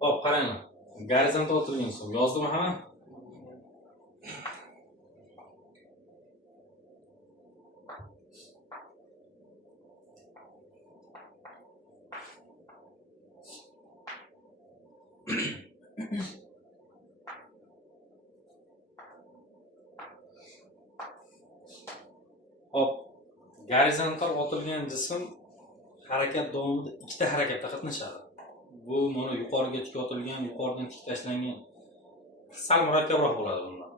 Hop, qarang. Gorizontal o'tirgan so'ng yozdimmi hamma? Hop, gorizontal o'tirgan jism harakat davomida ikkita harakatda qatnashadi. Bu mana yuqoriga tik otilgan, yuqoridan tik tashlangan. Sal murakkabroq bo'ladi bundan.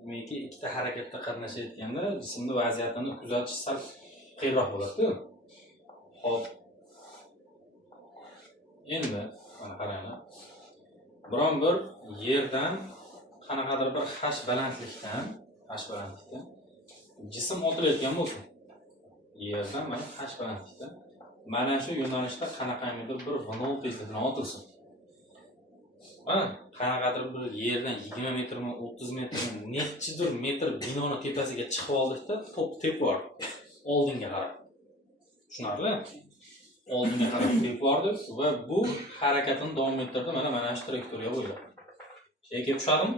Demakki, ikkita harakatda qatnashayotganda jismning vaziyatini kuzatish sal qiyinroq bo'ladi-ku. Hop. Endi mana qaranglar. Biron bir yerdan qanaqadir bir h balandlikdan jism otilayotgan bo'lsin. Yerdan mana h balandlikdan mana shu yo'nalishda qanaqangidir bir v0 tezlik bilan otilsin. Mana qanaqadir bir yerdan 20 metrmi, 30 metrmi, nechidir metr binoni tepasiga chiqib oldikda, top tepor oldinga qarab. Tushunarli? Oldinga qarab tepordi va bu harakatini davom ettirdi mana shu trayektoriya bo'ylab. Kelib tushadimi?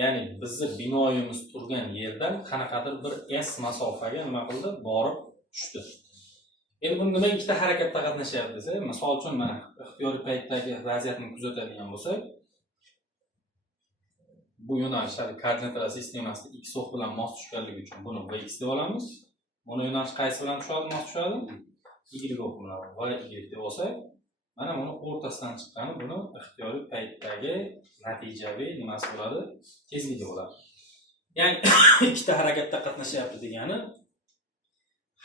Ya'ni bizni binoyimiz turgan yerdan qanaqadir bir s masofaga nima qildi? Borib tushdi. Endi buni nima ikkita harakatda qatnashyapti desa, misol uchun mana ixtiyoriy paytdagi vaziyatni kuzatadigan bo'lsak, bu yo'nalishdagi koordinatalar sistemasida x oq bilan mos tushganligi uchun buni vx deb olamiz. Buni yo'nalish qaysi bilan tushadi, mos tushadi? Y oq bilan y deb olsak, mana buni o'rtasidan chiqqani buni ixtiyoriy paytdagi natijaviy nimasi bo'ladi? Tezligi bo'ladi. Ya'ni ikkita harakatda qatnashyapti degani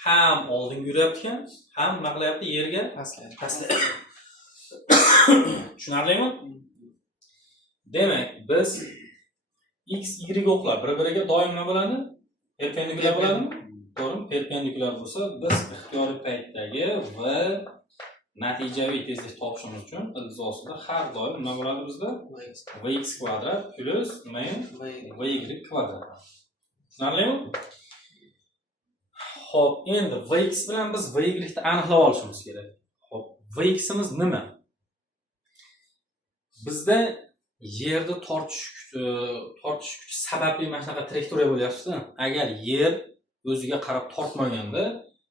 ham oldinga yuryapti ekan, ham nima qilyapti? Yerga pastlayapti. Tushunarlimi? Demak, biz x, y o'qlar bir-biriga doim nima bo'ladi? Perpendikulyar bo'ladimi? To'g'rimi? Perpendikulyar bo'lsa, biz ixtiyoriy paytdagi va natijaviy tezlik topishimiz uchun ilzosida har doim nima bo'ladi bizda? Vx kvadrat plus nima? Vy kvadrat. Tushunarlimi? Xo'p, endi Vx bilan biz Vy ni aniqlab olishimiz kerak. Xo'p, Vx imiz nima? Bizda yerda tortish kuchi sababli mana shunaqa trayektoriya bo'lyapti. Agar yer o'ziga qarab tortmaganda,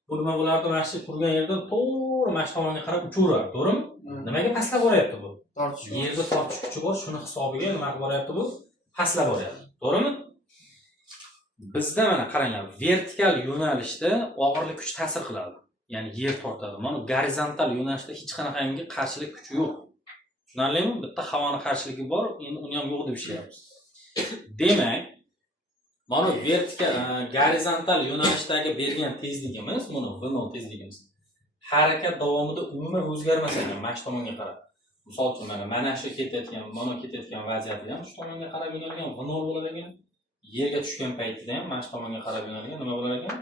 bu nima bo'lardi? Mana shu turgan yerdan to'g'ri mana shu tomonga qarab uchaveradi, to'g'rimi? Nimaga pastlab boryapti bu? Yerda tortish kuchi bor, shuni hisobiga nima qilib boryapti bu? Pastlab boryapti, to'g'rimi? Bizda mana qaranglar, vertikal yo'nalishda og'irlik kuchi ta'sir qiladi. Ya'ni yer tortadi. Mana gorizontal yo'nalishda hech qanaqangi qarshilik kuchi yo'q. Tushunarlimi? Bitta havoning qarshiligi bor, endi uni ham yo'q deb ishlayapmiz. Demak, mana vertikal gorizontal yo'nalishdagi bergan tezligimiz, mana v0 tezligimiz harakat davomida umuman o'zgarmas ekan, mana shu tomonga qarab. Misol uchun mana shu ketayotgan vaziyatda ham shu tomonga qarab yo'nalgan v0 bo'lar ekan. Yerga tushgan paytida ham mana shu tomonga qarab yo'nalgan nima bo'lar ekan?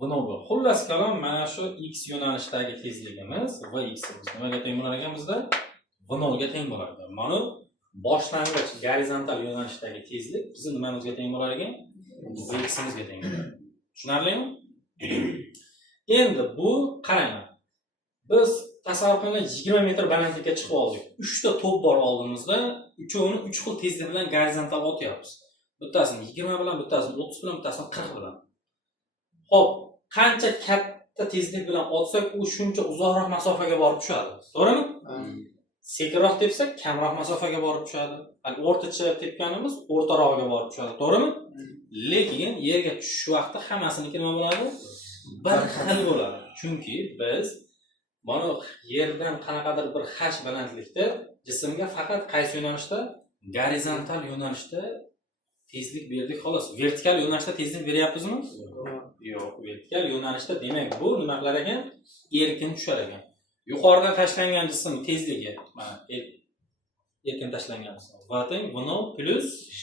V0 bo'ladi. Xullas kalom mana shu x yo'nalishdagi tezligimiz vx nimaga teng bo'lar ekan bizda? V0 ga teng bo'lar ekan. Mana boshlang'ich gorizontal yo'nalishdagi tezlik bizning nimamizga teng bo'lar ekan? Vx ga teng bo'ladi. Tushunarlimi? Endi bu qaranglar. Biz tasavvur qiling 20 metr balandlikka chiqib oldik. 3 ta to'p bor oldimizda, uchovini 3 xil tezlik bilan gorizontal otyapmiz. Bittasini 20 bilan, bittasini 30 bilan, bittasini 40 bilan. Xo'p, qancha katta tezlik bilan otsak, u shuncha uzoqroq masofaga borib tushadi. To'g'rimi? Sekinroq tepsak, kamroq masofaga borib tushadi. Hali o'rtacha tepganimiz o'rtarog'iga borib tushadi. To'g'rimi? Lekin yerga tushish vaqti hammasiniki nima bo'ladi? Bir xil bo'ladi. Chunki biz mana yerdan qanaqadir bir h balandlikda jismga faqat qaysi yo'nalishda? Gorizontal yo'nalishda tezlik berdik xolos. Vertikal yo'nalishda tezlik beryapmizmi? Yo'q. Vertikal yo'nalishda demak bu nima qilar ekan? Erkin tushar ekan. Yuqoridan tashlangan jism tezligi, mana erkin tashlangan jism v teng v0 plus j.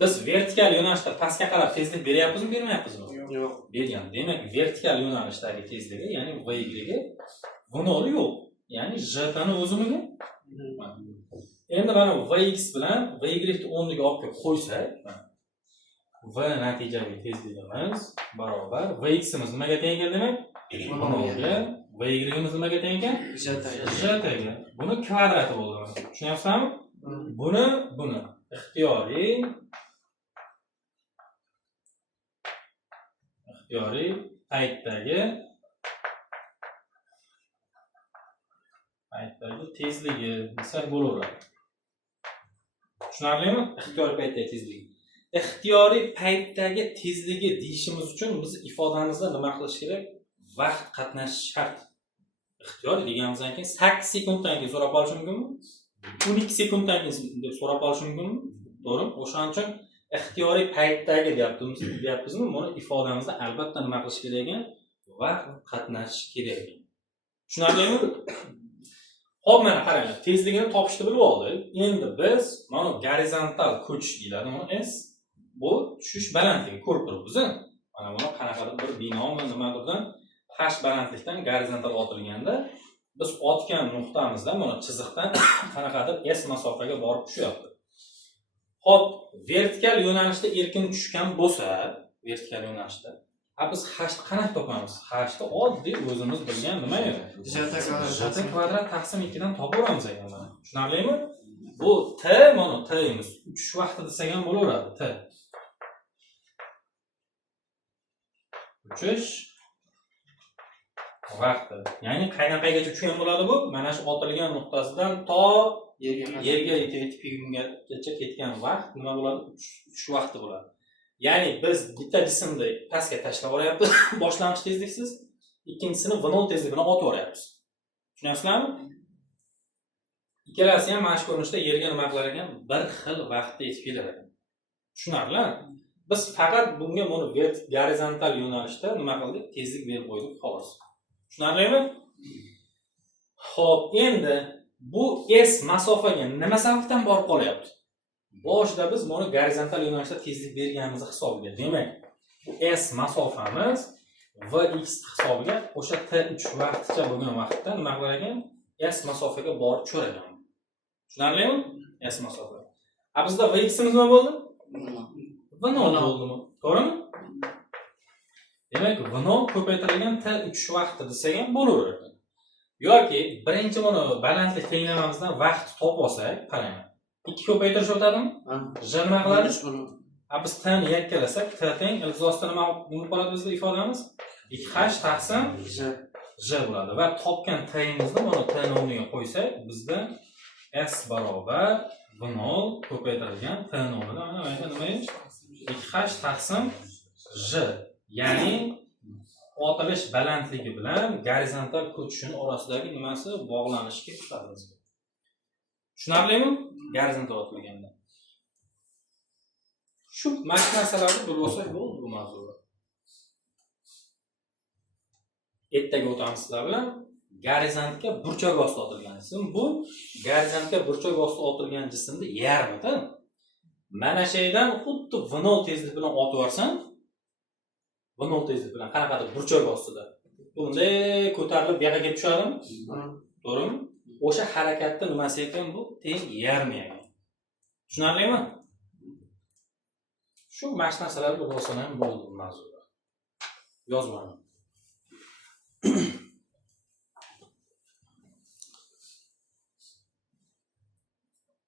Biz vertikal yo'nalishda pastga qarab tezlik beryapmizmi, bermayapmizmi? Yo'q. Bergan. Demak, vertikal yo'nalishdagi tezligi, ya'ni v-ga v0 yo'q. Ya'ni j tani o'zimiga. Endi mana vx bilan v-ni o'rniga olib kelib qo'ysak, v natijaviy tezligimiz barobar vx imiz nimaga teng keldi demak? V0 ga va yimiz nimaga teng ekan? J ga. Buni kvadrati bo'ladi. Tushunyapsizmi? Buni ixtiyoriy paytdagi tezligi desak bo'laveradi. Tushunarlimi? Ixtiyoriy paytdagi tezligi. Ixtiyoriy paytdagi tezligi deyishimiz uchun biz ifodamizda nima qilish kerak? Vaqt qatnashish shart. Ixtiyoriy deganimizdan keyin 8 sekunddan keyin so'rab olish mumkinmi? 12 sekunddan keyin deb so'rab olish mumkinmi? To'g'ri? O'shaning uchun ixtiyoriy paytdagi deyapmizmi? Buni ifodamizda albatta nima qilish kerak ekan? Vaqt qatnashish kerak ekan. Tushunarlimi? Xo'p, mana qarang, tezligini topishni bilib oldik. Endi biz mana gorizontal kuch deyiladi, uni S. Bu tushish balandligi ko'rib turibmiz. Mana buni qanaqadir bir binomi nimadirdan h balandlikdan gorizontal otilganda biz otgan nuqtamizdan mana chiziqdan qanaqadir S masofaga borib tushyapti. Xo'p, vertikal yo'nalishda erkin tushgan bo'lsa, vertikal yo'nalishda biz h qanday topamiz? H ni oddiy o'zimiz bilgan nima edi? J kvadrat taqsim 2 dan topaveramiz ekan mana. Tushunarlimi? Bu t mana t'imiz uchish vaqti desak ham bo'laveradi, t. Uchish vaqti. Ya'ni qaynaqaygacha tushgan bo'ladi bu. Mana shu otilgan nuqtasidan to yerga yetib ketgan vaqt nima bo'ladi? Uchish vaqti bo'ladi. Ya'ni biz bitta jismni pastga tashlab oryapmiz, boshlang'ich tezliksiz, ikkinchisini v0 tezlik bilan otib oryapmiz. Tushunyapsizlarmi? Ikkalasi ham mana shu ko'rinishda yerga nima qilar ekan? Bir xil vaqtda yetib kelar ekan. Tushunarlimi? Biz faqat bunga buni gorizontal yo'nalishda nima qildik? Tezlik berib qo'ydik, xolos. Tushunarlimi? Xo'p, endi bu S masofaga nima sababdan borib qolyapti? Boshida biz buni gorizontal yo'nalishda tezlik berganimizni hisobiga. Demak, bu S masofamiz Vx hisobiga o'sha T3 vaqtcha bo'lgan vaqtda nima qilar ekan? S masofaga borib tusharar ekan. Tushunarlimi? S masofa. Bizda Vximiz nima bo'ldi? V0 bo'ldimi? To'g'rimi? Demak, V0 ko'paytirilgan T3 vaqti desak ham bo'laveradi. Yoki birinchi buni balandlik tenglamamizdan vaqt topib olsak, qarang. 2 ko'paytirish o'tadimi? J nima qiladi? Biz t ni yakkalasak, t teng iltizosda nima bo'lib qoladi bizda ifodamiz? 2h taqsim j bo'ladi va topgan t'imizni mana t ni o'rniga qo'ysak, bizda s barobar v0 ko'paytirilgan t ni o'rnida mana nima edi? 2h taqsim j. Ya'ni otilish balandligi bilan gorizontal kuchning orasidagi nimasi bog'lanishga chiqadi bizga. Tushunarlimi? Gorizontal otilganda. Shu narsalarni bilib olsak bo'ldi bu mavzuda. Ertaga o'tamiz sizlar bilan gorizontga burchak osti otilgan jism. Bu gorizontga burchak osti otilgan jismni yarmida. Mana shu yerdan xuddi v0 tezlik bilan otib yuborsam, v0 tezlik bilan qanaqadir burchak ostida bunday ko'tarilib bu yerga kelib tushadimi? To'g'rimi? O'sha harakatda nimasi ekan bu? Teng yarmi ekan. Tushunarlimi? Shu mashq narsalarni bo'lsa ham bo'ldi bu mavzuda. Yozmadim.